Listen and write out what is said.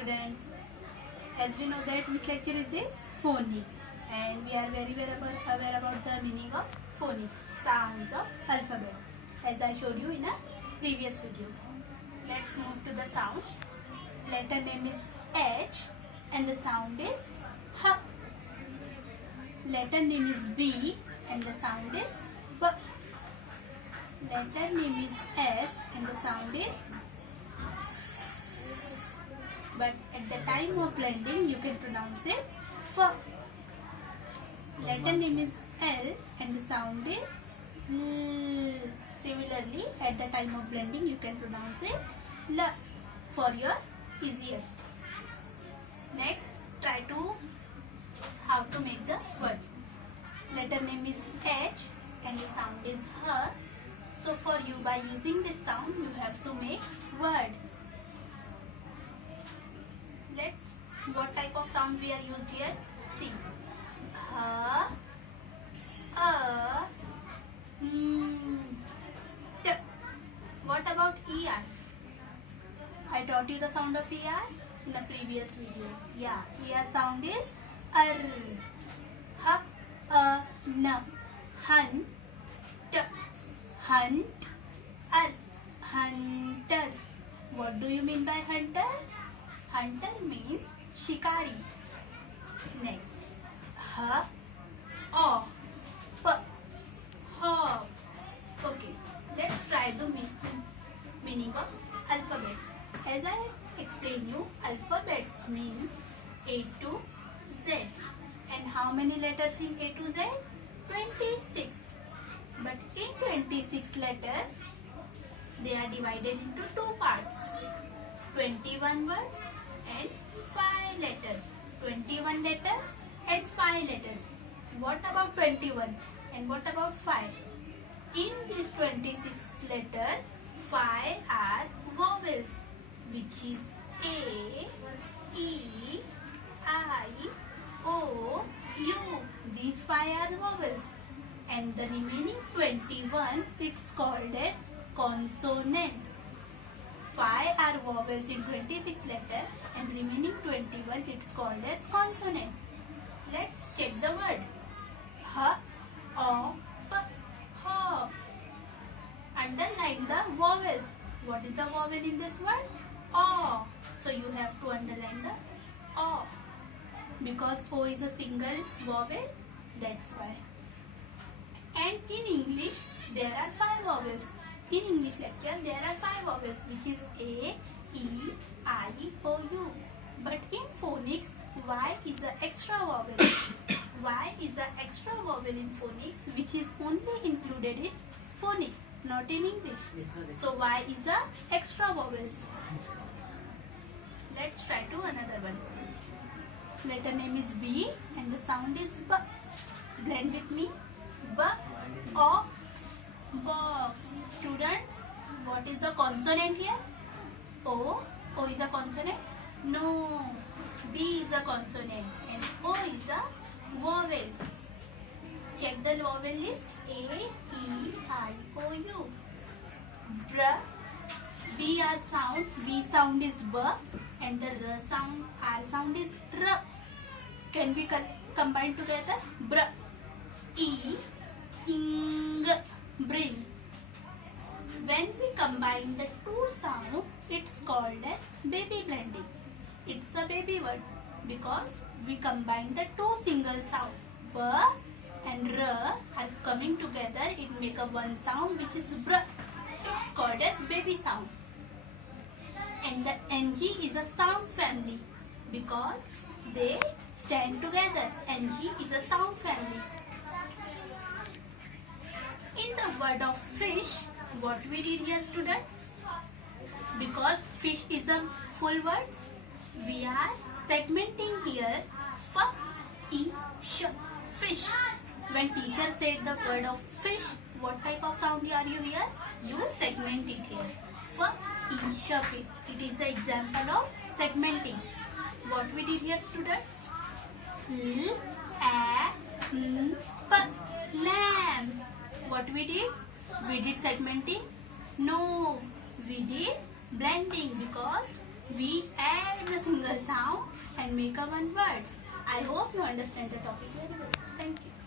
students. As we know that which lecture is this? Phonics. And we are very well aware about the meaning of phonics, sounds of alphabet, as I showed you in a previous video. Let's move to the sound. Letter name is H and the sound is H. Letter name is B and the sound is B. Letter name is S and the sound is, but at the time of blending you can pronounce it F. Letter name is L and the sound is L. Similarly, at the time of blending you can pronounce it L for your easiest. Next, try to how to make the word. Letter name is H and the sound is H. So for you, by using this sound, you have to make word. Let's, what type of sound we are used here? See. H, A, T. What about ER? I taught you the sound of ER in the previous video. Yeah, ER sound is R. H, A, N. Hunt. Hunt. Hunter. What do you mean by hunter? Hunter means shikari. Next. H, O, P, hop. Okay, let's try the meaning of alphabets. As I explain you, alphabets means A to Z. And how many letters in A to Z? 26. But in 26 letters, they are divided into two parts. 21 words and 5 letters. 21 letters and 5 letters. What about 21 and what about 5? In this 26 letters, 5 are vowels, which is A, E, I, O, U. These 5 are vowels. And the remaining 21, it's called as consonant. 5 are vowels in 26 letters and remaining 21, it's called as consonant. Let's check the word. H, O, P, hop. Underline the vowels. What is the vowel in this word? O. So you have to underline the O. Because O is a single vowel, that's why. And in English, there are 5 vowels. In English lecture, there are 5 vowels, which is A, E, I, O, U. But in phonics, Y is an extra vowel. Y is an extra vowel in phonics, which is only included in phonics, not in English. So Y is an extra vowel. Let's try to another one. Letter name is B and the sound is B. Blend with me. B, O, box. Students, what is the consonant here? O. O is a consonant? No. B is a consonant and O is a vowel. Check the vowel list. A, E, I, O, U. Br. B are sound. B sound is B and the R sound, R sound is R. Can we combine together? Br. E, ing, bring. When we combine the two sounds, it's called as baby blending. It's a baby word because we combine the two single sounds. B and R are coming together, it make a one sound which is br. It's called as baby sound. And the NG is a sound family because they stand together. NG is a sound family. In the word of fish, what we did here, students? Because fish is a full word, we are segmenting here F, E, sh, fish. When teacher said the word of fish, what type of sound are you here? You segment it here. F, E, sh, fish. It is the example of segmenting. What we did here, students? L, A, N, P, lamb. What we did? We did segmenting? No, we did blending because we add the single and make a one word. I hope you understand the topic very well. Thank you.